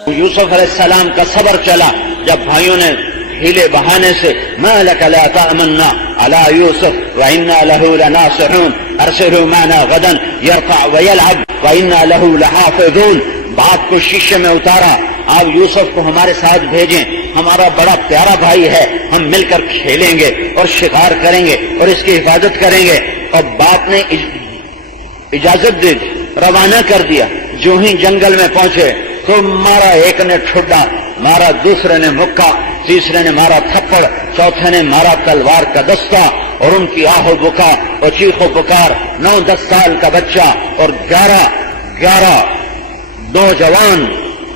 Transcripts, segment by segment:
یوسف علیہ السلام کا صبر چلا جب بھائیوں نے ہیلے بہانے سے ما لک لا تأمنا علی یوسف وإنا له لناصحون ارسلوا معنا غدا يرفع ويلعب وإنا له لحافظون. باپ کو شیشے میں اتارا، آپ یوسف کو ہمارے ساتھ بھیجیں، ہمارا بڑا پیارا بھائی ہے، ہم مل کر کھیلیں گے اور شکار کریں گے اور اس کی حفاظت کریں گے. اور باپ نے اجازت دے دی، روانہ کر دیا. جو ہی جنگل میں پہنچے تو مارا، ایک نے ٹھڈا مارا، دوسرے نے مکہ، تیسرے نے مارا تھپڑ، چوتھے نے مارا تلوار کا دستہ. اور ان کی آہ و بکا اور چیخ و پکار. 9-10 سال کا بچہ اور 11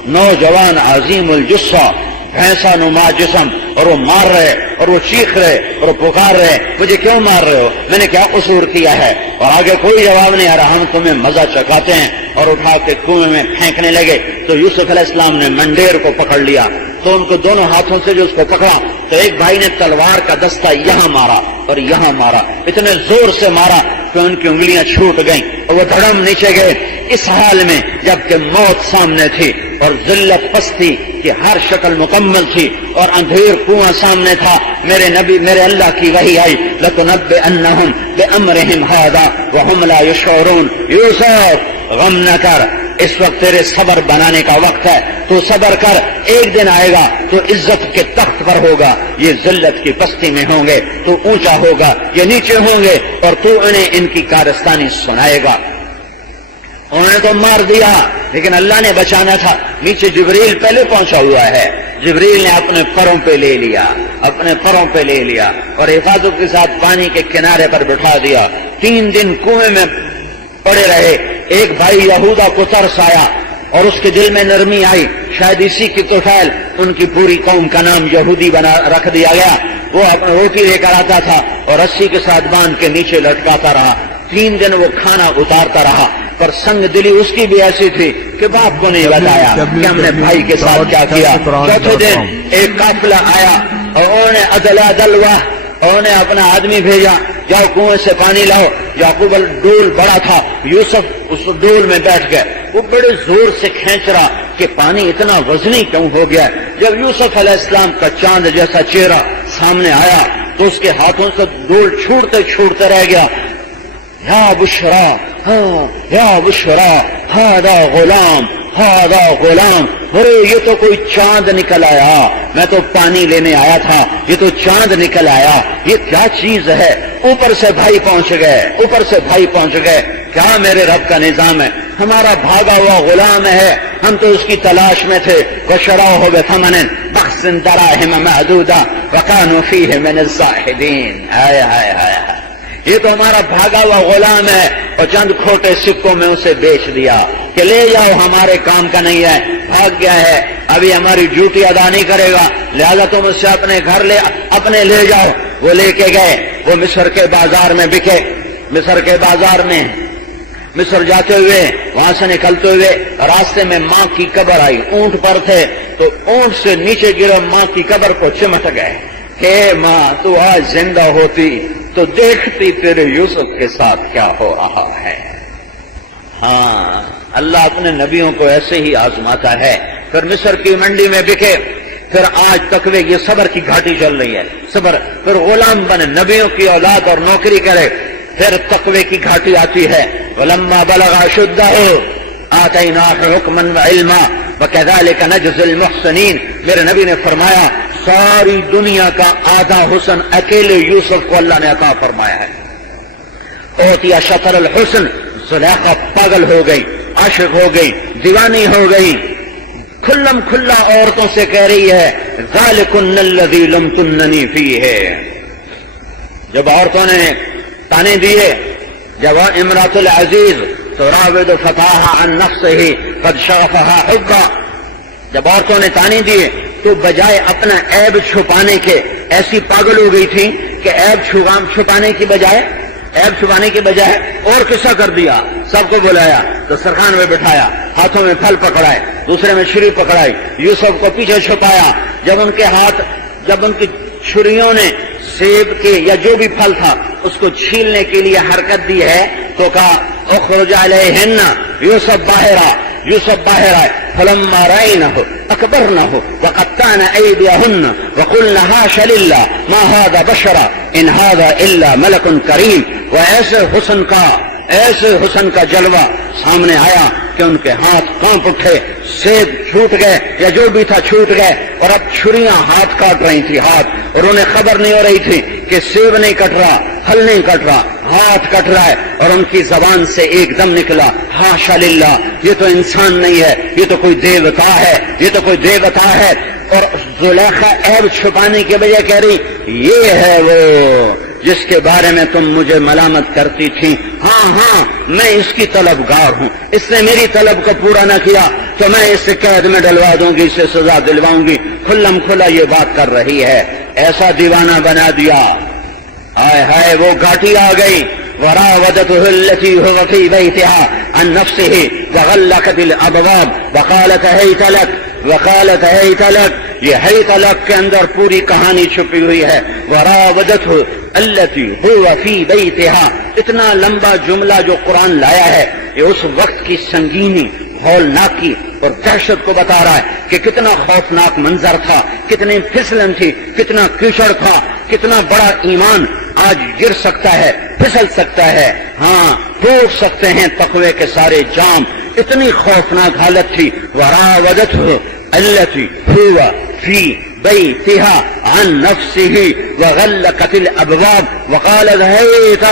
نوجوان عظیم الجثہ بھینسا نما جسم، اور وہ مار رہے اور وہ چیخ رہے اور وہ پکار رہے، مجھے کیوں مار رہے ہو، میں نے کیا قصور کیا ہے؟ اور آگے کوئی جواب نہیں آ رہا، ہم تمہیں مزہ چکاتے ہیں. اور اٹھا کے کنویں میں پھینکنے لگے. تو یوسف علیہ السلام نے منڈیر کو پکڑ لیا، تو ان کو دونوں ہاتھوں سے جو اس کو پکڑا تو ایک بھائی نے تلوار کا دستہ یہاں مارا اور یہاں مارا، اتنے زور سے مارا کہ ان کی انگلیاں چھوٹ گئیں اور وہ دھڑم نیچے گئے. اس حال میں جبکہ موت سامنے تھی اور ذلت پستی کی ہر شکل مکمل تھی اور اندھیر کنواں سامنے تھا، میرے نبی، میرے اللہ کی وحی آئی، لَتُنَبِّئَنَّهُمْ بِأَمْرِهِمْ هَذَا وَهُمْ لَا يَشْعُرُونَ. یوسف غم نہ کر، اس وقت تیرے صبر بنانے کا وقت ہے، تو صبر کر، ایک دن آئے گا تو عزت کے تخت پر ہوگا، یہ ذلت کی پستی میں ہوں گے، تو اونچا ہوگا، یہ نیچے ہوں گے، اور تو انہیں ان کی کارستانی سنائے گا. انہوں نے تو مار دیا لیکن اللہ نے بچانا تھا. نیچے جبریل پہلے پہنچا ہوا ہے، جبریل نے اپنے پروں پہ لے لیا اور حفاظت کے ساتھ پانی کے کنارے پر بٹھا دیا. 3 دن کنویں میں پڑے رہے. ایک بھائی یہودا کو ترس آیا اور اس کے دل میں نرمی آئی، شاید اسی کی توفیل ان کی پوری قوم کا نام یہودی بنا رکھ دیا گیا. وہ اپنی روٹی لے کر آتا تھا اور رسی کے ساتھ باندھ کے نیچے لٹکاتا رہا. 3 دن وہ کھانا اتارتا رہا، پر سنگ دلی اس کی بھی ایسی تھی کہ باپ کو نہیں بتایا کہ ہم نے بھائی کے ساتھ کیا کیا. چوتھے دن ایک قافلہ آیا اور انہوں نے ادلا دلوا، انہوں نے اپنا آدمی بھیجا، جاؤ کنویں سے پانی لاؤ. یعقوب ڈول بڑا تھا، یوسف اس ڈول میں بیٹھ گئے. وہ بڑے زور سے کھینچ رہا کہ پانی اتنا وزنی کیوں ہو گیا. جب یوسف علیہ السلام کا چاند جیسا چہرہ سامنے آیا تو اس کے ہاتھوں سے ڈول چھوٹتے رہ گیا. یا بشرا ہادا غلام. ارے یہ تو کوئی چاند نکل آیا، میں تو پانی لینے آیا تھا، یہ تو چاند نکل آیا، یہ کیا چیز ہے؟ اوپر سے بھائی پہنچ گئے. کیا میرے رب کا نظام ہے؟ ہمارا بھاگا ہوا غلام ہے، ہم تو اس کی تلاش میں تھے. وشروہ بثمن بخس دراہم معدودہ وکانوا فیہ من الزاہدین. یہ تو ہمارا بھاگا ہوا غلام ہے اور چند کھوٹے سکوں میں اسے بیچ دیا کہ لے جاؤ، ہمارے کام کا نہیں ہے، بھاگ گیا ہے، ابھی ہماری ڈیوٹی ادا نہیں کرے گا، لہذا تم اسے اپنے گھر اپنے لے جاؤ. وہ لے کے گئے، وہ مصر کے بازار میں بکے. مصر جاتے ہوئے، وہاں سے نکلتے ہوئے راستے میں ماں کی قبر آئی. اونٹ پر تھے تو اونٹ سے نیچے گرے، ماں کی قبر کو چمٹ گئے کہ ماں تو آج زندہ ہوتی تو دیکھتی تیرے یوسف کے ساتھ کیا ہو رہا ہے. ہاں، اللہ اپنے نبیوں کو ایسے ہی آزماتا ہے. پھر مصر کی منڈی میں بکے. پھر آج تقوی کی صبر کی گھاٹی چل رہی ہے. صبر، پھر غلام بنے، نبیوں کی اولاد اور نوکری کرے. پھر تقوی کی گھاٹی آتی ہے. ولما بلغ اشدہ آتیناہ حکما وعلما وکذالک نجزی المحسنین. میرے نبی نے فرمایا ساری دنیا کا آدھا حسن اکیلے یوسف کو اللہ نے عطا فرمایا ہے. اوتیا شطر الحسن. زلیخا پاگل ہو گئی، عاشق ہو گئی، دیوانی ہو گئی، کھلم کھلا عورتوں سے کہہ رہی ہے ذالکن الذی لم تننی فیہ. جب عورتوں نے تانے دیے، جب امرأۃ العزیز تراود فتاها عن نفسه قد شغفها حبا، جب عورتوں نے تانے دیے تو بجائے اپنا عیب چھپانے کے ایسی پاگل ہو گئی تھی کہ عیب چھپانے کی بجائے اور قصہ کر دیا. سب کو بلایا، دسترخوان میں بٹھایا، ہاتھوں میں پھل پکڑائے، دوسرے میں چھری پکڑائی، یوسف کو پیچھے چھپایا. جب ان کی چھریوں نے سیب کے یا جو بھی پھل تھا اس کو چھیلنے کے لیے حرکت دی ہے تو کہا اخرج علیہن، یوسف باہر آ، یوسف باہر آئے. فلما رأینہ اکبرنہ وقطعن ایدیہن وقلن حاش للہ ما ھذا بشرا ان ھذا الا ملک کریم. وہ ایسے حسن کا جلوہ سامنے آیا کہ ان کے ہاتھ کانپ اٹھے, سیب چھوٹ گئے یا جو بھی تھا چھوٹ گئے, اور اب چھریاں ہاتھ کاٹ رہی تھی ہاتھ, اور انہیں خبر نہیں ہو رہی تھی کہ سیب نہیں کٹ رہا, پھل نہیں کٹ رہا, ہاتھ کٹ رہا ہے. اور ان کی زبان سے ایک دم نکلا حاشا للہ, یہ تو انسان نہیں ہے, یہ تو کوئی دیوتا ہے, یہ تو کوئی دیوتا ہے. اور زلیخا عیب چھپانے کی وجہ کہہ رہی یہ ہے وہ جس کے بارے میں تم مجھے ملامت کرتی تھی. ہاں میں اس کی طلبگار ہوں, اس نے میری طلب کو پورا نہ کیا تو میں اسے قید میں ڈلوا دوں گی, اسے سزا دلواؤں گی. کھلم کھلا یہ بات کر رہی ہے, ایسا دیوانہ بنا دیا. ہائے ہائے وہ گھاٹی آ گئی. وراودته التي هو في بيتها عن نفسه وغلقت الابواب وقالت هيت لك. یہ ہیت لک کے اندر پوری کہانی چھپی ہوئی ہے. وراودته التي هو في بيتها, اتنا لمبا جملہ جو قرآن لایا ہے یہ اس وقت کی سنگینی, ہولناکی اور دہشت کو بتا رہا ہے کہ کتنا خوفناک منظر تھا, کتنی پھسلن تھی, کتنا کیچڑ تھا, کتنا بڑا ایمان آج گر سکتا ہے, پھسل سکتا ہے, ہاں ٹوٹ سکتے ہیں تقوی کے سارے جام. اتنی خوفناک حالت تھی. وراودته التي هو في بيتها عن نفسه وغلقت الابواب وقالت هيت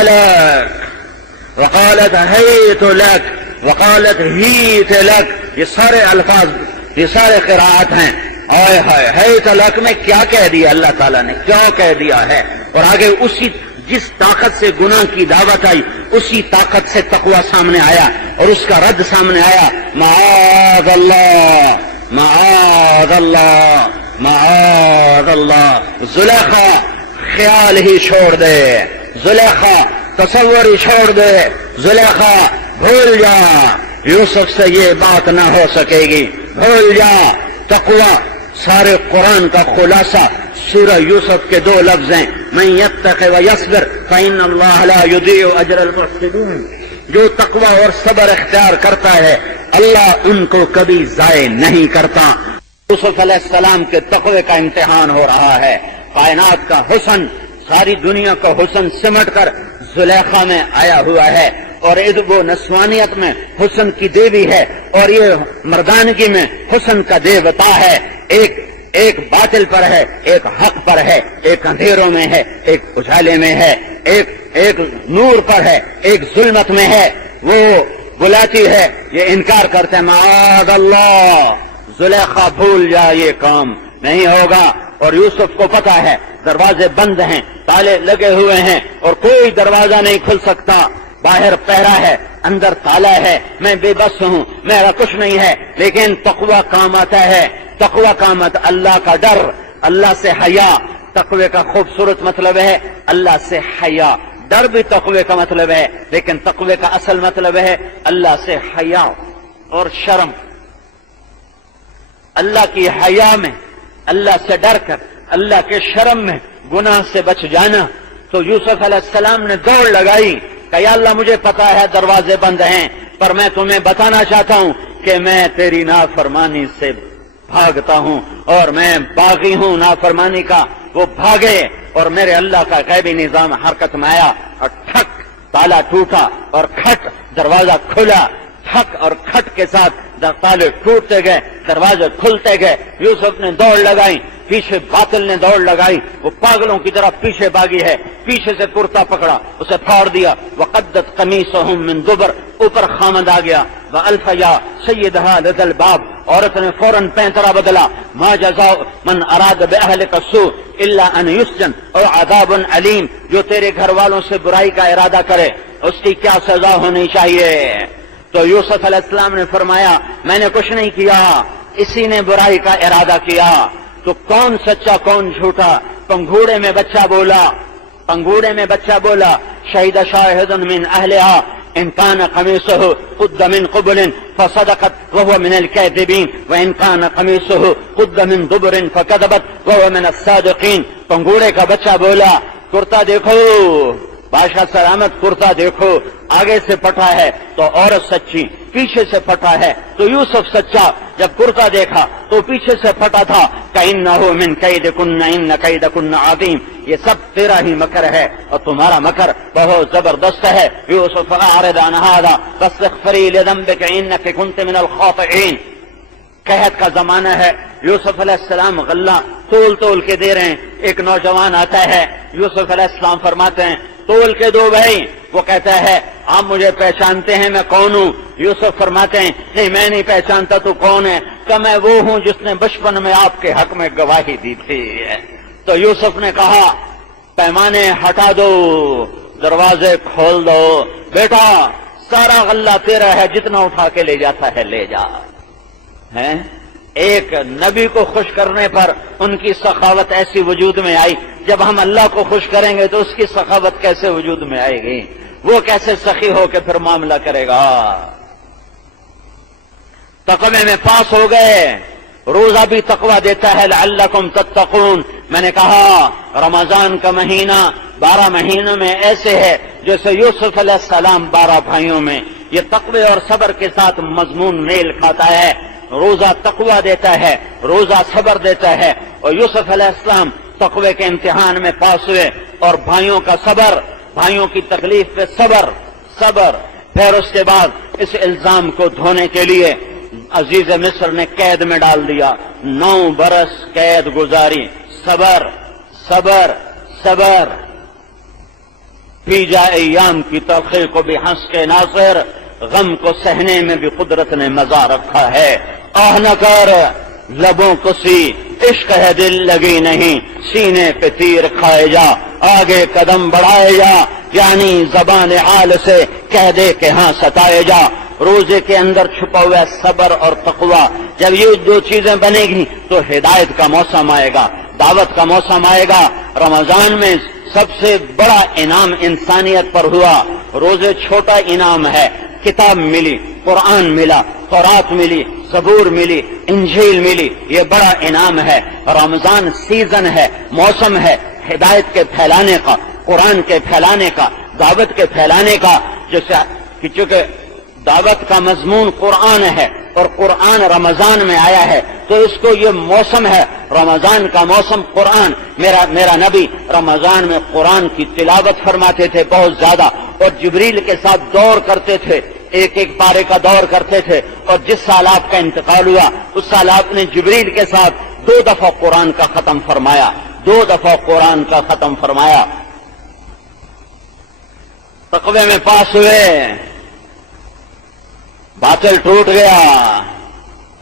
لك. یہ سارے الفاظ, یہ سارے قراءات ہیں. آئے ہائے ہیت لک میں کیا کہہ دیا اللہ تعالیٰ نے, کیا کہہ دیا ہے. اور آگے اسی جس طاقت سے گناہ کی دعوت آئی اسی طاقت سے تقوی سامنے آیا اور اس کا رد سامنے آیا. معاذ اللہ معاذ اللہ معاذ اللہ. زلیخا خیال ہی چھوڑ دے, زلیخا تصور ہی چھوڑ دے, زلیخا بھول جا, یوسف سے یہ بات نہ ہو سکے گی, بھول جا. تقوی سارے قرآن کا خلاصہ سورہ یوسف کے 2 لفظ ہیں, من یتق و یصبر فإن اللہ لا یضیع اجر المحسنین. جو تقوی اور صبر اختیار کرتا ہے اللہ ان کو کبھی ضائع نہیں کرتا. یوسف علیہ السلام کے تقوی کا امتحان ہو رہا ہے. کائنات کا حسن, ساری دنیا کا حسن سمٹ کر زلیخا میں آیا ہوا ہے, اور ادب و نسوانیت میں حسن کی دیوی ہے, اور یہ مردانگی میں حسن کا دیوتا ہے. ایک باطل پر ہے, ایک حق پر ہے, ایک اندھیروں میں ہے, ایک اجالے میں ہے, ایک نور پر ہے, ایک ظلمت میں ہے. وہ بلاتی ہے, یہ انکار کرتے ہیں. معاذ اللہ, زلیخا بھول جا, یہ کام نہیں ہوگا. اور یوسف کو پتا ہے دروازے بند ہیں, تالے لگے ہوئے ہیں, اور کوئی دروازہ نہیں کھل سکتا. باہر پہرا ہے, اندر تالا ہے, میں بے بس ہوں, میرا کچھ نہیں ہے. لیکن تقوی کام آتا ہے, تقوی کام آتا, اللہ کا ڈر, اللہ سے حیا. تقوی کا خوبصورت مطلب ہے اللہ سے حیا. ڈر بھی تقوی کا مطلب ہے, لیکن تقوی کا اصل مطلب ہے اللہ سے حیا اور شرم. اللہ کی حیا میں, اللہ سے ڈر کر, اللہ کے شرم میں گناہ سے بچ جانا. تو یوسف علیہ السلام نے دوڑ لگائی کہ یا اللہ مجھے پتا ہے دروازے بند ہیں, پر میں تمہیں بتانا چاہتا ہوں کہ میں تیری نافرمانی سے بھاگتا ہوں, اور میں باغی ہوں نافرمانی کا. وہ بھاگے اور میرے اللہ کا غیبی نظام حرکت میں آیا, اور ٹھک تالا ٹوٹا اور کھٹ دروازہ کھلا. ٹھک اور کھٹ کے ساتھ تالے ٹوٹتے گئے, دروازے کھلتے گئے. یوسف نے دوڑ لگائی, پیچھے باطل نے دوڑ لگائی, وہ پاگلوں کی طرح پیچھے بھاگی ہے. پیچھے سے کرتا پکڑا, اسے پھاڑ دیا. وقدت قمیصہم من دبر, اوپر خامد آ گیا. وَأَلْفَ يَا سَيِّدَهَا لَدَى الْبَابِ, عورت نے فوراً پینترا بدلا. مَا جَزَاءُ مَنْ أَرَادَ بِأَهْلِكَ السُّوءَ إِلَّا أَنْ يُسْجَنَ أَوْ عَذَابٌ أَلِيمٌ. جو تیرے گھر والوں سے برائی کا ارادہ کرے اس کی کیا سزا ہونی چاہیے. تو یوسف علیہ السلام نے فرمایا میں نے کچھ نہیں کیا, اسی نے برائی کا ارادہ کیا. تو کون سچا کون جھوٹا؟ پنگھوڑے میں بچہ بولا, پنگھوڑے میں بچہ بولا. شہید شاہد من اہلہا ان کان قمیصہ قد من قبل فصدقت وهو من الكاذبین وان کان قمیصہ قد من دبر فكذبت وهو من الصادقین. پنگھوڑے کا بچہ بولا کرتا دیکھو بادشاہ سلامت کرتا دیکھو آگے سے پھٹا ہے تو عورت سچی، پیچھے سے پھٹا ہے تو یوسف سچا. جب کرتا دیکھا تو پیچھے سے پھٹا تھا. کَإِنَّهُ مِنْ كَيْدِكُنَّ إِنَّ كَيْدَكُنَّ عَظِيمٌ، یہ سب تیرا ہی مکر ہے اور تمہارا مکر بہت زبردست ہے. یوسف أعرض عن هذا واستغفري لذنبك إنك كنت من الخاطئين. قحط کا زمانہ ہے، یوسف علیہ السلام غلہ تول تول کے دے رہے ہیں. ایک نوجوان آتا ہے، یوسف علیہ السلام فرماتے ہیں تول کے دو بھائی. وہ کہتا ہے آپ مجھے پہچانتے ہیں میں کون ہوں؟ یوسف فرماتے ہیں نہیں میں نہیں پہچانتا تو کون ہے؟ کہ میں وہ ہوں جس نے بچپن میں آپ کے حق میں گواہی دی تھی. تو یوسف نے کہا پیمانے ہٹا دو، دروازے کھول دو، بیٹا سارا غلہ تیرا ہے، جتنا اٹھا کے لے جاتا ہے لے جا. ہے ایک نبی کو خوش کرنے پر ان کی سخاوت ایسی وجود میں آئی. جب ہم اللہ کو خوش کریں گے تو اس کی سخاوت کیسے وجود میں آئے گی؟ وہ کیسے سخی ہو کے پھر معاملہ کرے گا؟ تقوی میں پاس ہو گئے. روزہ بھی تقوی دیتا ہے لعلکم تتقون. میں نے کہا رمضان کا مہینہ 12 مہینوں میں ایسے ہے جیسے یوسف علیہ السلام 12 بھائیوں میں. یہ تقوی اور صبر کے ساتھ مضمون میل کھاتا ہے. روزہ تقوی دیتا ہے، روزہ صبر دیتا ہے. اور یوسف علیہ السلام تقوی کے امتحان میں پاس ہوئے اور بھائیوں کا صبر، بھائیوں کی تکلیف پہ صبر. پھر اس کے بعد اس الزام کو دھونے کے لیے عزیز مصر نے قید میں ڈال دیا. 9 برس قید گزاری. صبر پی جائے ایام کی تلخی کو بھی ہنس کے ناصر، غم کو سہنے میں بھی قدرت نے مزہ رکھا ہے. آہ نہ کر لبوں کو سی، عشق ہے دل لگی نہیں، سینے پہ تیر کھائے جا، آگے قدم بڑھائے جا، یعنی زبان حال سے کہہ دے کہ ہاں ستائے جا. روزے کے اندر چھپا ہوا صبر اور تقوی، جب یہ 2 چیزیں بنے گی تو ہدایت کا موسم آئے گا، دعوت کا موسم آئے گا. رمضان میں سب سے بڑا انعام انسانیت پر ہوا. روزے چھوٹا انعام ہے، کتاب ملی، قرآن ملا، تورات ملی، زبور ملی، انجیل ملی، یہ بڑا انعام ہے. رمضان سیزن ہے، موسم ہے ہدایت کے پھیلانے کا، قرآن کے پھیلانے کا، دعوت کے پھیلانے کا. جیسے کہ چونکہ دعوت کا مضمون قرآن ہے اور قرآن رمضان میں آیا ہے تو اس کو یہ موسم ہے رمضان کا موسم. قرآن میرا نبی رمضان میں قرآن کی تلاوت فرماتے تھے بہت زیادہ، اور جبریل کے ساتھ دور کرتے تھے، ایک پارے کا دور کرتے تھے. اور جس سال آپ کا انتقال ہوا اس سال آپ نے جبریل کے ساتھ 2 دفعہ قرآن کا ختم فرمایا، 2 دفعہ قرآن کا ختم فرمایا. تقوی میں پاس ہوئے، باطل ٹوٹ گیا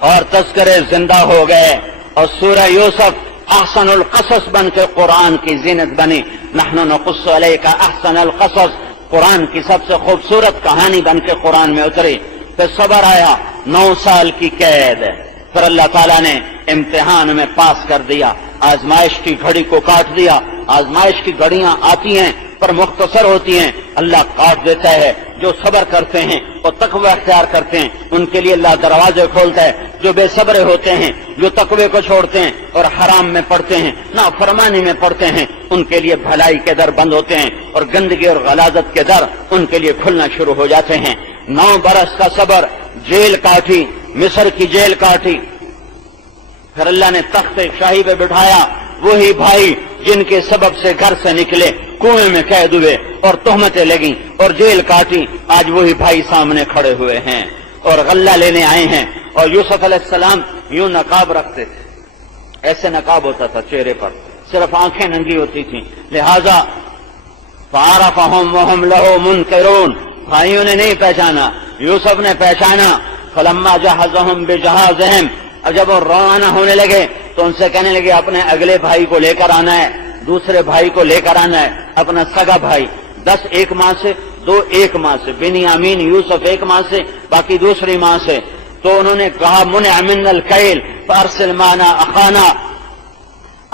اور تذکرے زندہ ہو گئے. اور سورہ یوسف احسن القصص بن کے قرآن کی زینت بنی. نحن نقص علیک احسن القصص، قرآن کی سب سے خوبصورت کہانی بن کے قرآن میں اتری. پھر صبر آیا، 9 سال کی قید. پھر اللہ تعالیٰ نے امتحان میں پاس کر دیا، آزمائش کی گھڑی کو کاٹ دیا. آزمائش کی گھڑیاں آتی ہیں پر مختصر ہوتی ہیں، اللہ کاٹ دیتا ہے. جو صبر کرتے ہیں اور تقوی اختیار کرتے ہیں ان کے لیے اللہ دروازے کھولتا ہے. جو بے صبر ہوتے ہیں، جو تقوی کو چھوڑتے ہیں اور حرام میں پڑتے ہیں، نافرمانی میں پڑتے ہیں، ان کے لیے بھلائی کے در بند ہوتے ہیں اور گندگی اور غلاظت کے در ان کے لیے کھلنا شروع ہو جاتے ہیں. 9 برس کا صبر، جیل کاٹی، مصر کی جیل کاٹی. پھر اللہ نے تخت شاہی پہ بٹھایا. وہی بھائی جن کے سبب سے گھر سے نکلے، کنویں میں قید ہوئے اور تہمتیں لگیں اور جیل کاٹی، آج وہی بھائی سامنے کھڑے ہوئے ہیں اور غلہ لینے آئے ہیں. اور یوسف علیہ السلام یوں نقاب رکھتے تھے، ایسے نقاب ہوتا تھا چہرے پر، صرف آنکھیں ننگی ہوتی تھیں. لہذا فعرفهم وهم له منکرون، بھائیوں نے نہیں پہچانا، یوسف نے پہچانا. فلما جہزهم بجہازهم، اب جب وہ روانہ ہونے لگے تو ان سے کہنے لگے اپنے اگلے بھائی کو لے کر آنا ہے، دوسرے بھائی کو لے کر آنا ہے، اپنا سگا بھائی. 10 ایک ماں سے، 2 ایک ماں سے، بنیامین یوسف ایک ماں سے، باقی دوسری ماں سے. تو انہوں نے کہا منع منا الکیل فارسل معنا اخانا.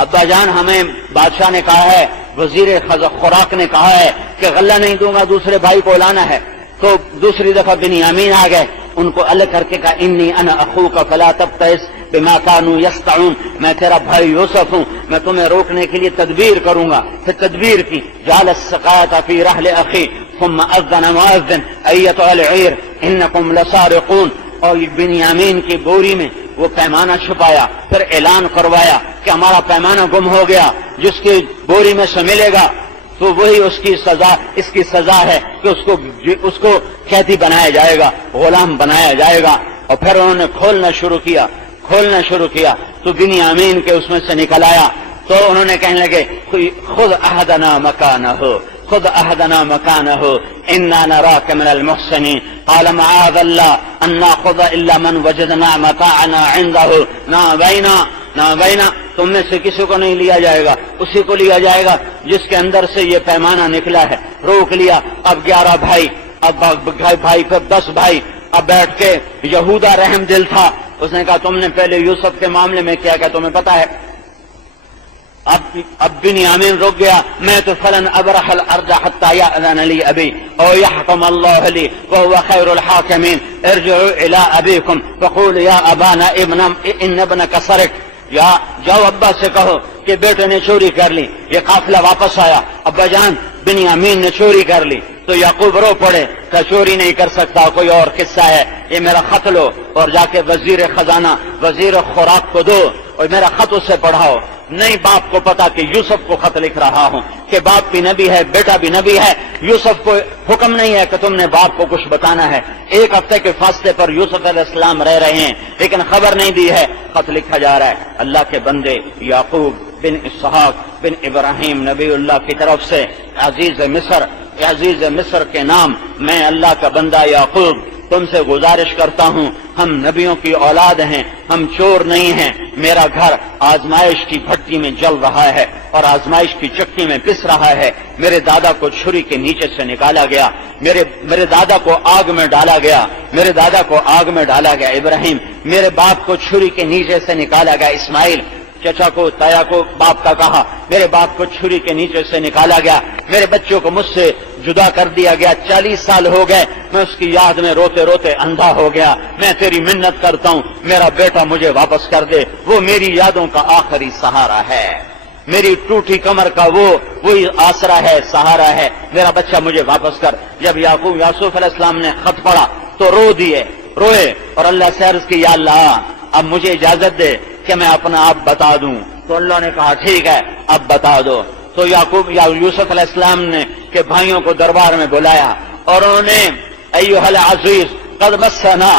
ابا جان ہمیں بادشاہ نے کہا ہے، وزیر خوراک نے کہا ہے کہ غلہ نہیں دوں گا، دوسرے بھائی کو لانا ہے. تو دوسری دفعہ بنیامین آ گئے، ان کو الگ کر کے کہا انی انا اخوک فلا تبتئس، بما كانوا يصنعون، میں تیرا بھائی یوسف ہوں، میں تمہیں روکنے کے لیے تدبیر کروں گا. پھر تدبیر کی. جعل السقاية في رحل أخي ثم أذن مؤذن أيتها العير إنكم لسارقون. اور بنیامین کی بوری میں وہ پیمانہ چھپایا، پھر اعلان کروایا کہ ہمارا پیمانہ گم ہو گیا، جس کی بوری میں سے ملے گا تو وہی اس کی سزا، اس کی سزا ہے کہ اس کو قیدی بنایا جائے گا، غلام بنایا جائے گا. اور پھر انہوں نے کھولنا شروع کیا تو بنیامین کے اس میں سے نکل آیا. تو انہوں نے کہنے لگے خذ احدنا مکانہ، خذ احدنا مکانہ انا نراک من المحسنین. قال معاذ اللہ ان ناخذ الا من وجدنا متاعنا عنده. نہ بینا تم میں سے کسی کو نہیں لیا جائے گا، اسی کو لیا جائے گا جس کے اندر سے یہ پیمانہ نکلا ہے. روک لیا. اب 11 بھائی، اب بھائی پھر 10 بھائی. اب بیٹھ کے یہودا رحم دل تھا، اس نے کہا تم نے پہلے یوسف کے معاملے میں کیا کیا تمہیں پتا ہے. اب بنیامین رک گیا. میں تو فلن ابرح الارض حتى يأذن لي ابي او يحكم الله لي وهو خير الحاكمين. ارجعوا الى ابيكم فقولوا يا ابانا ان ابنك سرق. یا جاؤ ابا سے کہو کہ بیٹے نے چوری کر لی. یہ قافلہ واپس آیا. ابا جان بنیامین نے چوری کر لی. تو یعقوب رو پڑے کہ چوری نہیں کر سکتا، کوئی اور قصہ ہے، یہ میرا خط لو اور جا کے وزیر خزانہ، وزیر خوراک کو دو اور میرا خط اس سے پڑھاؤ. نہیں باپ کو پتا کہ یوسف کو خط لکھ رہا ہوں، کہ باپ بھی نبی ہے، بیٹا بھی نبی ہے. یوسف کو حکم نہیں ہے کہ تم نے باپ کو کچھ بتانا ہے. 1 ہفتے کے فاصلے پر یوسف علیہ السلام رہ رہے ہیں لیکن خبر نہیں دی ہے. خط لکھا جا رہا ہے. اللہ کے بندے یعقوب بن اسحاق بن ابراہیم نبی اللہ کی طرف سے عزیز مصر کے نام، میں اللہ کا بندہ یعقوب تم سے گزارش کرتا ہوں، ہم نبیوں کی اولاد ہیں، ہم چور نہیں ہیں. میرا گھر آزمائش کی بھٹی میں جل رہا ہے اور آزمائش کی چکی میں پس رہا ہے. میرے دادا کو چھری کے نیچے سے نکالا گیا، میرے دادا کو آگ میں ڈالا گیا. ابراہیم. میرے باپ کو چھری کے نیچے سے نکالا گیا. اسماعیل. چچا کو تایا کو باپ کا کہا، میرے باپ کو چھری کے نیچے سے نکالا گیا. میرے بچوں کو مجھ سے جدا کر دیا گیا. 40 سال ہو گئے، میں اس کی یاد میں روتے روتے اندھا ہو گیا. میں تیری منت کرتا ہوں میرا بیٹا مجھے واپس کر دے، وہ میری یادوں کا آخری سہارا ہے، میری ٹوٹی کمر کا وہی آسرا ہے، سہارا ہے. میرا بچہ مجھے واپس کر. جب یوسف علیہ السلام نے خط پڑھا تو روئے اور اللہ سے عرض کی یا اللہ اب مجھے اجازت دے کہ میں اپنا آپ بتا دوں. تو اللہ نے کہا ٹھیک ہے اب بتا دو. تو یوسف علیہ السلام نے کہ بھائیوں کو دربار میں بلایا اور انہوں نے ایھا العزیز قد مسنا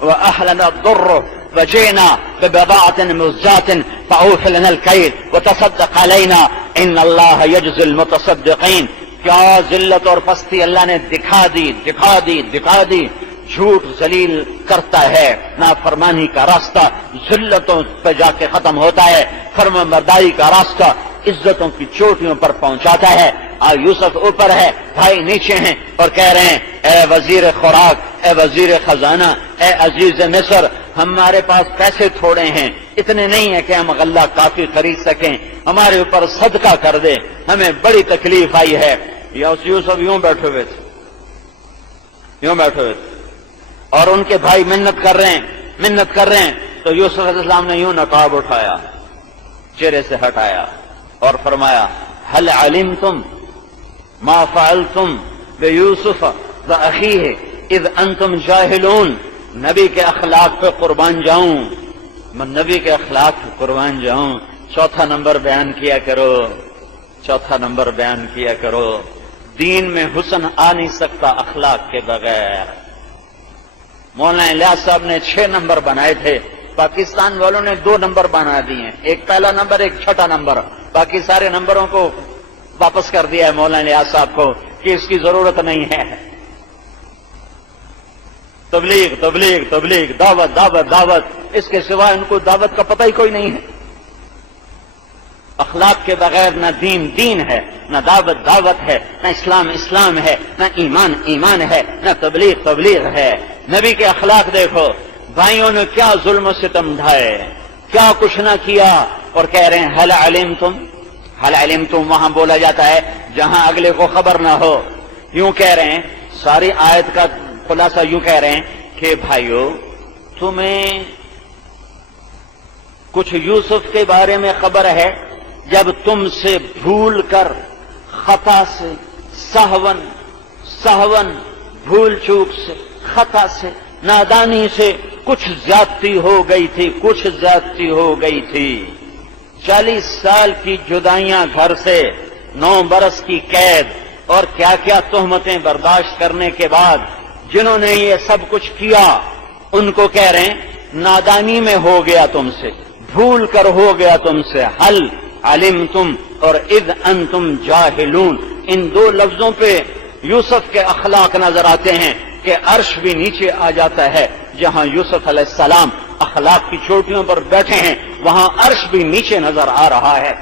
واهلنا الضر وجئنا ببضاعة مزجاة فأوف لنا الكيل وتصدق علينا ان اللہ یجزی المتصدقین. کیا ذلت اور پستی اللہ نے دکھا دی. جھوٹ ذلیل کرتا ہے، نافرمانی کا راستہ ذلتوں پہ جا کے ختم ہوتا ہے، فرمانبرداری کا راستہ عزتوں کی چوٹیوں پر پہنچاتا ہے. یوسف اوپر ہے، بھائی نیچے ہیں اور کہہ رہے ہیں اے وزیر خوراک، اے وزیر خزانہ، اے عزیز مصر، ہمارے پاس پیسے تھوڑے ہیں، اتنے نہیں ہیں کہ ہم غلہ کافی خرید سکیں، ہمارے اوپر صدقہ کر دے، ہمیں بڑی تکلیف آئی ہے. یوسف یوں بیٹھے ہوئے تھے اور ان کے بھائی منت کر رہے ہیں تو یوسف علیہ السلام نے یوں نقاب اٹھایا، چہرے سے ہٹایا اور فرمایا هل علمتم ما فعلتم بیوسف واخیہ اذ انتم جاہلون. نبی کے اخلاق پہ قربان جاؤں. چوتھا نمبر بیان کیا کرو. دین میں حسن آ نہیں سکتا اخلاق کے بغیر. مولانا الیاس صاحب نے 6 نمبر بنائے تھے، پاکستان والوں نے 2 نمبر بنا دیے، ایک پہلا نمبر ایک چھٹا نمبر. باقی سارے نمبروں کو واپس کر دیا ہے مولانا الیاس صاحب کو کہ اس کی ضرورت نہیں ہے. تبلیغ دعوت، اس کے سوا ان کو دعوت کا پتہ ہی کوئی نہیں ہے. اخلاق کے بغیر نہ دین ہے، نہ دعوت ہے، نہ اسلام ہے، نہ ایمان ہے، نہ تبلیغ ہے. نبی کے اخلاق دیکھو، بھائیوں نے کیا ظلم و ستم ڈھائے، کیا کچھ نہ کیا اور کہہ رہے ہیں حل علمتم. وہاں بولا جاتا ہے جہاں اگلے کو خبر نہ ہو. یوں کہہ رہے ہیں، ساری آیت کا خلاصہ یوں کہہ رہے ہیں کہ بھائیو تمہیں کچھ یوسف کے بارے میں خبر ہے جب تم سے بھول کر خطا سے سہون بھول چوک سے خطا سے نادانی سے کچھ زیادتی ہو گئی تھی 40 سال کی جدائیاں گھر سے 9 برس کی قید اور کیا کیا تہمتیں برداشت کرنے کے بعد جنہوں نے یہ سب کچھ کیا ان کو کہہ رہے ہیں نادانی میں ہو گیا تم سے، بھول کر ہو گیا تم سے. حل علمتم اور اذ انتم جاہلون، ان 2 لفظوں پہ یوسف کے اخلاق نظر آتے ہیں کہ عرش بھی نیچے آ جاتا ہے. جہاں یوسف علیہ السلام اخلاق کی چوٹیوں پر بیٹھے ہیں وہاں عرش بھی نیچے نظر آ رہا ہے.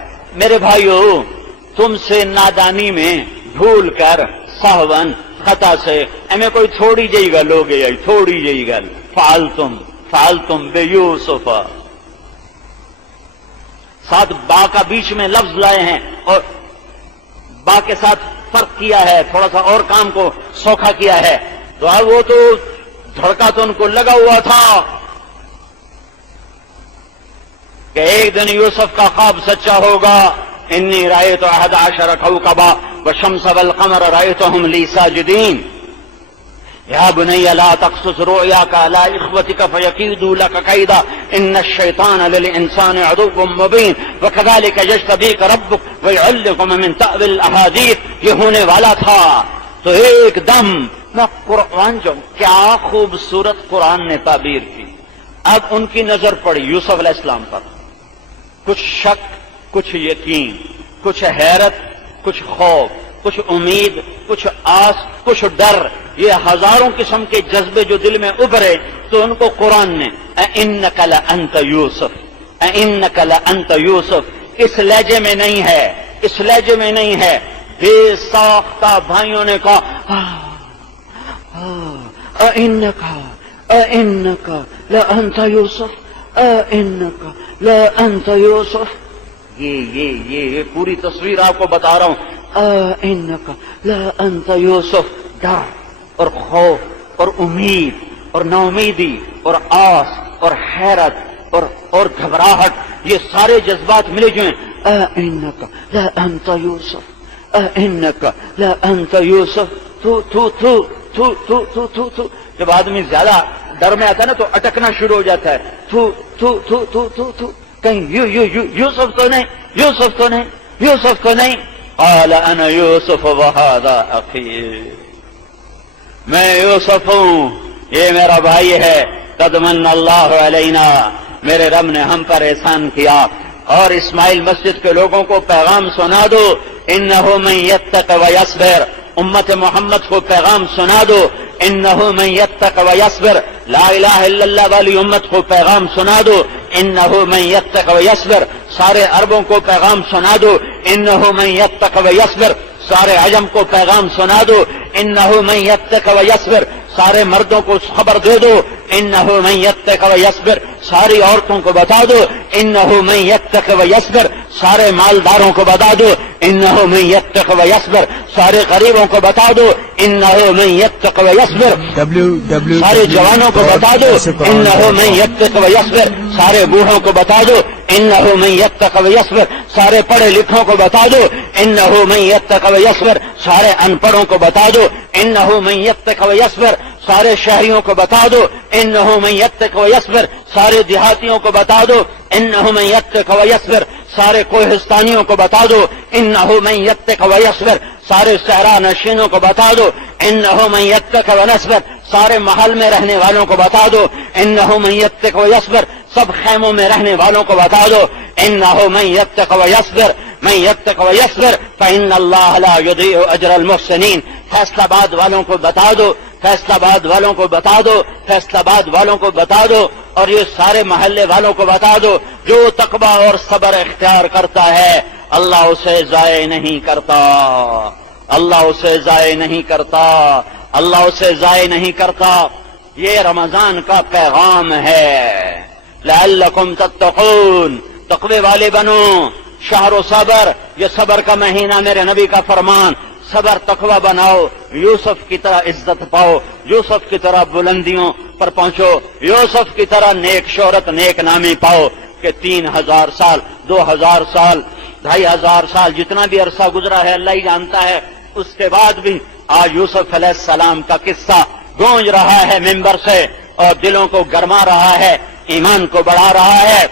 میرے بھائیو، تم سے نادانی میں بھول کر سہون خطا سے ہمیں کوئی تھوڑی جئی گل ہو گئی، تھوڑی جئی گل. فعلتم بے یوسف، ساتھ با کا بیچ میں لفظ لائے ہیں اور با کے ساتھ فرق کیا ہے، تھوڑا سا اور کام کو سوکھا کیا ہے. تو وہ تو دھڑکا تو ان کو لگا ہوا تھا کہ ایک دن یوسف کا خواب سچا ہوگا. انی رأیت 11 کوكبا والشمس والقمر رأیتهم لی ساجدین. یا بنی لا تقصص رؤیاک علی اخوتک فیکیدوا لک کیدا ان الشیطان للانسان عدو مبین وکذلک یجتبیک ربک ویعلمک من تأویل الاحادیث. یہ ہونے والا تھا تو ایک دم میں قرآن جو کیا خوبصورت قرآن نے تعبیر کی. اب ان کی نظر پڑی یوسف علیہ السلام پر، کچھ شک، کچھ یقین، کچھ حیرت، کچھ خوف، کچھ امید، کچھ آس، کچھ ڈر، یہ ہزاروں قسم کے جذبے جو دل میں ابھرے تو ان کو قرآن نے اِنَّكَ لَأَنْتَ یوسف، اِنَّكَ لَأَنْتَ یوسف، اس لہجے میں نہیں ہے، اس لہجے میں نہیں ہے. بے ساختہ بھائیوں نے کہا اِنَّكَ لَأَنْتَ یوسف، اِنَّكَ لَأَنْتَ یوسف. یہ پوری تصویر آپ کو بتا رہا ہوں. اِنَّكَ لَأَنْتَ یوسف، ڈر اور خوف اور امید اور نا امیدی اور آس اور حیرت اور گھبراہٹ، یہ سارے جذبات ملے جو ہیں. اِنَّكَ لَأَنْتَ یوسف، اِنَّكَ لَأَنْتَ یوسف. تو جب آدمی زیادہ ڈر میں آتا ہے نا تو اٹکنا شروع ہو جاتا ہے. کہیں یوسف تو نہیں، یوسف تو نہیں، یوسف تو نہیں. قال انا یوسف وهذا اخی، میں یوسف ہوں، یہ میرا بھائی ہے. قد من اللہ علینا، میرے رب نے ہم پر احسان کیا. اور اسماعیل مسجد کے لوگوں کو پیغام سنا دو، انہ من یتق ویصبر. امت محمد کو پیغام سنا دو، انہ من یتق ویصبر. لا الہ الا اللہ والی امت کو پیغام سنا دو، انہ من یتق ویصبر. سارے عربوں کو پیغام سنا دو، انہ من یتق ویصبر. سارے عجم کو پیغام سنا دو، انہ من یتق ویصبر. سارے مردوں کو خبر دے دو، انہ من یتق ویصبر. ساری عورتوں کو بتا دو، انہ من یتق ویصبر. سارے مالداروں کو بتا دو، انہ من یتق ویصبر. سارے غریبوں کو بتا دو، انہ من یتق ویصبر. سارے جوانوں کو بتا دو، انہ من یتق ویصبر. سارے بوڑھوں کو بتا دو، انہ من یتق ویصبر. سارے پڑھے لکھوں کو بتا دو، انہ من یتق ویصبر. سارے ان پڑھوں کو بتا دو، انہ من یتق ویصبر. سارے شہریوں کو بتا دو، انہ من یتق ویصبر. سارے دیہاتیوں کو بتا دو، انہ من یتق ویصبر. سارے کوہستانیوں کو بتا دو، انہ من یتق ویصبر. سارے صحرا نشینوں کو بتا دو، انہ من یتق ویصبر. سارے محل میں رہنے والوں کو بتا دو، انہ من یتق ویصبر. سب خیموں میں رہنے والوں کو بتا دو، انہ من یتق ویصبر. من یتق ویصبر فإن اللہ لا یضیع اجر المحسنین. فیصل آباد والوں کو بتا دو، فیصل آباد والوں کو بتا دو، فیصل آباد والوں کو بتا دو. اور یہ سارے محلے والوں کو بتا دو، جو تقوی اور صبر اختیار کرتا ہے اللہ اسے ضائع نہیں کرتا، اللہ اسے ضائع نہیں کرتا، اللہ اسے ضائع نہیں کرتا. یہ رمضان کا پیغام ہے. لعلکم تتقون، تقوی والے بنو. شہر و صبر، یہ صبر کا مہینہ، میرے نبی کا فرمان. صبر تقوی بناؤ، یوسف کی طرح عزت پاؤ، یوسف کی طرح بلندیوں پر پہنچو، یوسف کی طرح نیک شہرت، نیک نامی پاؤ. کہ 3000 سال 2000 سال 2500 سال جتنا بھی عرصہ گزرا ہے اللہ ہی جانتا ہے، اس کے بعد بھی آج یوسف علیہ السلام کا قصہ گونج رہا ہے ممبر سے اور دلوں کو گرما رہا ہے، ایمان کو بڑھا رہا ہے۔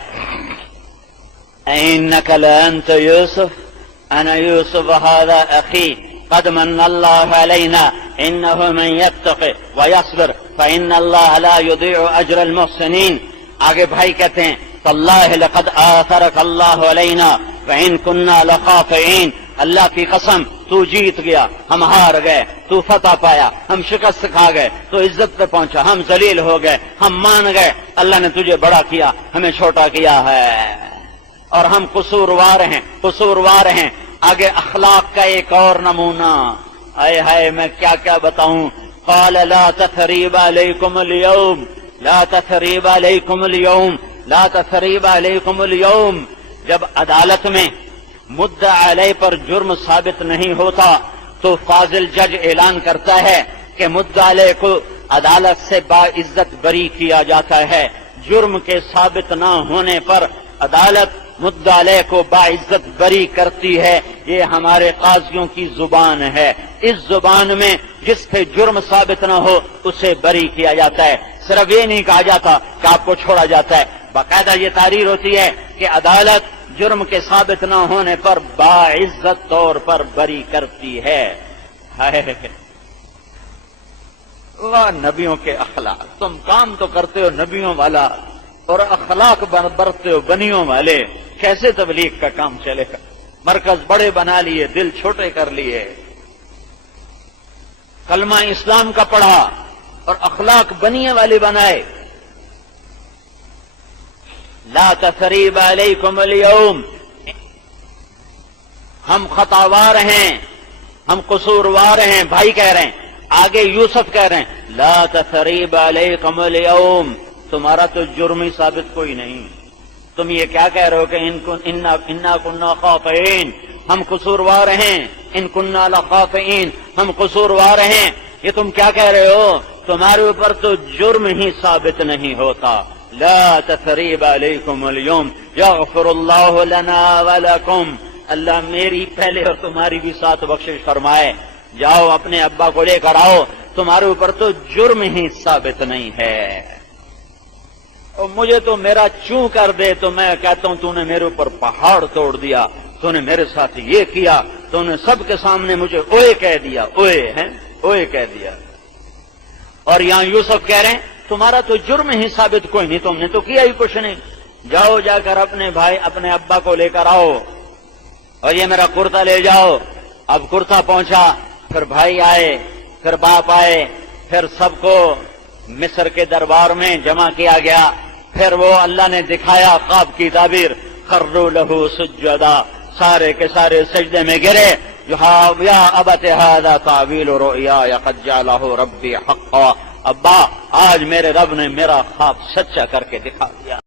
اِنَّكَ لَأَنْتَ يُوسُفُ أَنَا يُوسُفُ هَذَا أَخِي قَدْ مَنَّ اللَّهُ عَلَيْنَا إِنَّهُ مَن يَتَّقِ وَيَصْبِرْ فَإِنَّ اللَّهَ لَا يُضِيعُ أَجْرَ الْمُحْسِنِينَ۔ آگے بھائی کہتے ہیں تاللہ لقد آثرك اللہ علینا وإن كنا لخاطئین، اللہ کی قسم تو جیت گیا، ہم ہار گئے، تو فتح پایا، ہم شکست کھا گئے، تو عزت پہ پہنچا، ہم ذلیل ہو گئے، ہم مان گئے، اللہ نے تجھے بڑا کیا، ہمیں چھوٹا کیا ہے، اور ہم قصوروار ہیں۔ آگے اخلاق کا ایک اور نمونہ، آئے ہائے میں کیا کیا بتاؤں۔ قال لا تثریب علیکم اليوم، لا تثریب علیکم اليوم، لا تثریب علیکم اليوم۔ جب عدالت میں مدعا علیہ پر جرم ثابت نہیں ہوتا تو فاضل جج اعلان کرتا ہے کہ مدعا علیہ کو عدالت سے باعزت بری کیا جاتا ہے۔ جرم کے ثابت نہ ہونے پر عدالت مدعا علیہ کو باعزت بری کرتی ہے۔ یہ ہمارے قاضیوں کی زبان ہے، اس زبان میں جس پہ جرم ثابت نہ ہو اسے بری کیا جاتا ہے۔ صرف یہ نہیں کہا جاتا کہ آپ کو چھوڑا جاتا ہے، باقاعدہ یہ تحریر ہوتی ہے کہ عدالت جرم کے ثابت نہ ہونے پر باعزت طور پر بری کرتی ہے۔ واہ نبیوں کے اخلاق، تم کام تو کرتے ہو نبیوں والا اور اخلاق برتتے ہو بنیوں والے، کیسے تبلیغ کا کام چلے گا؟ مرکز بڑے بنا لیے، دل چھوٹے کر لیے، کلمہ اسلام کا پڑھا اور اخلاق بنیے والے بنائے۔ لا تثریب علیکم اليوم، ہم خطاوار ہیں، ہم قصوروار ہیں، بھائی کہہ رہے ہیں۔ آگے یوسف کہہ رہے ہیں لا تثریب علیکم اليوم، تمہارا تو جرم ہی ثابت کوئی نہیں، تم یہ کیا کہہ رہے ہو کہ انا کنا خاطئین، ہم قصوروار ہیں، ان کنا لخاطئین، ہم قصوروار ہیں، یہ تم کیا کہہ رہے ہو؟ تمہارے اوپر تو جرم ہی ثابت نہیں ہوتا۔ لا تثریب علیکم اليوم یغفر اللہ لنا ولکم، اللہ میری پہلے اور تمہاری بھی ساتھ بخشش فرمائے، جاؤ اپنے ابا کو لے کر آؤ، تمہارے اوپر تو جرم ہی ثابت نہیں ہے۔ اور مجھے تو میرا چوں کر دے تو میں کہتا ہوں تو نے میرے اوپر پہاڑ توڑ دیا، تو نے میرے ساتھ یہ کیا، تو نے سب کے سامنے مجھے اوئے کہہ دیا، اوئے کہہ دیا۔ اور یہاں یوسف کہہ رہے ہیں تمہارا تو جرم ہی ثابت کوئی نہیں، تم نے تو کیا ہی کچھ نہیں، جاؤ جا کر اپنے بھائی اپنے ابا کو لے کر آؤ اور یہ میرا کرتا لے جاؤ۔ اب کرتا پہنچا، پھر بھائی آئے، پھر باپ آئے، پھر سب کو مصر کے دربار میں جمع کیا گیا، پھر وہ اللہ نے دکھایا خواب کی تعبیر، خروا لہ سجدا، سارے کے سارے سجدے میں گرے، یا ابت ھذا تعویل رؤیای قد جعلہ ربی حقا، ابا آج میرے رب نے میرا خواب سچا کر کے دکھا دیا۔